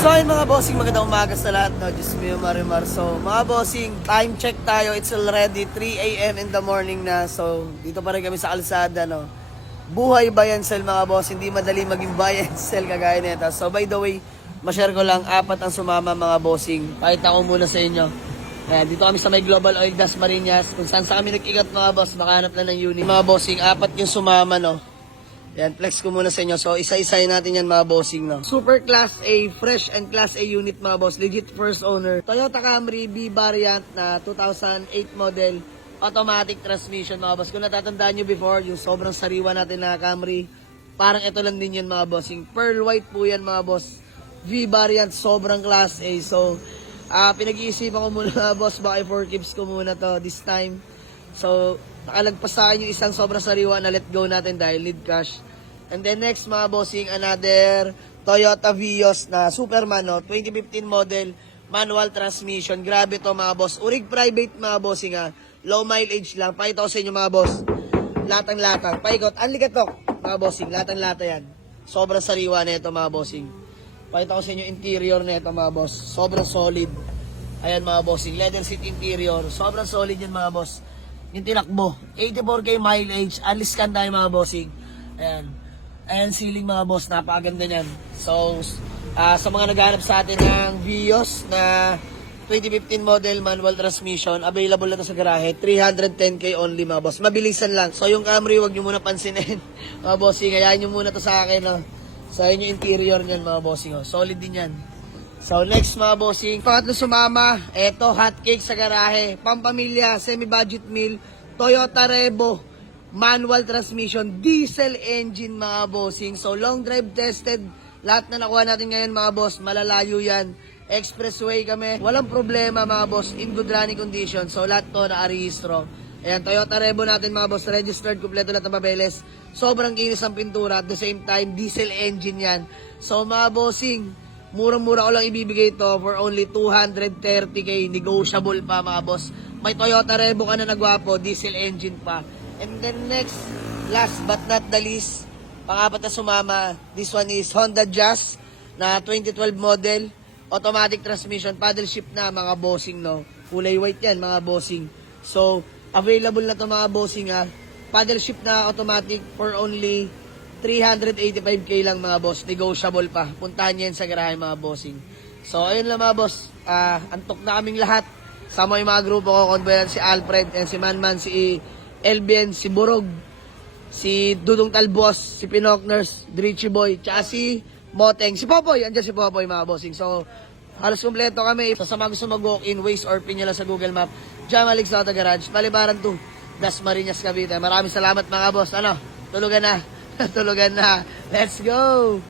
So ayun mga bossing, magandang umaga sa lahat, no? Diyos mio, Marimar. So mga bossing, time check tayo. It's already 3 a.m. in the morning na. So dito pa rin kami sa kalsada, no? Buhay buy and sell mga boss. Hindi madali maging buy and sell kagaya nito. So by the way, ma-share ko lang, 4 ang sumama mga bossing. Pakita ko muna sa inyo. Ayan, dito kami sa may Global Oil Das Marinas. Kung saan sa kami nag-ikat mga boss, makahanap lang ng unit. Mga bossing, 4 yung sumama, no? Yan, flex ko muna sa inyo. So, isa-isayin natin yan mga bossing, no? Super Class A, fresh and Class A unit mga boss. Legit first owner. Toyota Camry B variant na 2008 model. Automatic transmission mga boss. Kung natatandaan nyo before, yung sobrang sariwa natin na Camry, parang ito lang din yun mga bossing. Pearl white po yan mga boss. V variant, sobrang Class A. So, pinag-iisipan ko muna mga boss. Baka i-4 keeps ko muna to this time. So, nakalagpas sa akin yung isang sobrang sariwa na let go natin dahil lead cash. And then next mga bossing, another Toyota Vios na Superman, no? 2015 model, manual transmission. Grabe to mga boss. Urig private mga bossing, ha. Low mileage lang. Pakita ko sa inyo mga boss. Latang-latang. Paikot. Anlikatok mga bossing. Latang-lata yan. Sobrang sariwa na ito mga bossing. Pakita ko sa inyo interior na ito mga boss. Sobrang solid. Ayan mga bossing. Leather seat interior. Sobrang solid yan mga boss. Yung tinakbo, 84k mileage, unleashed kan tayo mga bossing. Ayan. Ayan ceiling mga boss, napakaganda niyan. So, sa mga naghahanap sa atin ng Vios na 2015 model manual transmission, available na to sa garahe, 310k only mga boss. Mabilisan lang. So, yung Camry, wag nyo muna pansinin. Mga bossing, hayaan nyo muna to sa akin. No? Sa inyo interior niyan mga bossing. Oh. Solid din yan. So, next mga bossing. Pangatlo sumama, eto, hotcake sa garahe, pampamilya, semi-budget meal, Toyota Revo, manual transmission, diesel engine mga bossing. So, long drive tested. Lahat na nakuha natin ngayon mga boss, malalayo yan. Expressway kami. Walang problema mga boss, in good running condition. So, lahat to na-arehistro. Ayan, Toyota Revo natin mga boss, registered, kumpleto lahat ng papeles. Sobrang kinis ang pintura. At the same time, diesel engine yan. So, mga bossing, murang-mura ko lang ibibigay ito for only 230k, negotiable pa mga boss. May Toyota Revo ka na nagwapo, diesel engine pa. And then next, last but not the least, pang-apat na sumama, this one is Honda Jazz na 2012 model, automatic transmission, paddle shift na mga bossing, no? Kulay white yan mga bossing. So, available na to mga bossing, ha. Paddle shift na automatic for only 385k lang mga boss. Negotiable pa. Puntahan nyo yan sa garahe mga bossing. So, ayun lang mga boss. Antok na kaming lahat. Sama yung mga grupo ko. Konbayan si Alfred, and si Manman, si Elbian, si Burog, si Dudong Talbos, si Pinokners, Dritchy Boy, tsaka si Moteng. Si Popoy. Andiyan si Popoy mga bossing. So, halos kompleto kami. So, sa mga gusto mag-walk-in, Waze or pin nyo lang sa Google Map. Jamal Exotic Garage. Balibaran 2. Das Marinas, Cavite. Maraming salamat mga boss. Ano? Tulugan na. Tulugan na. Let's go!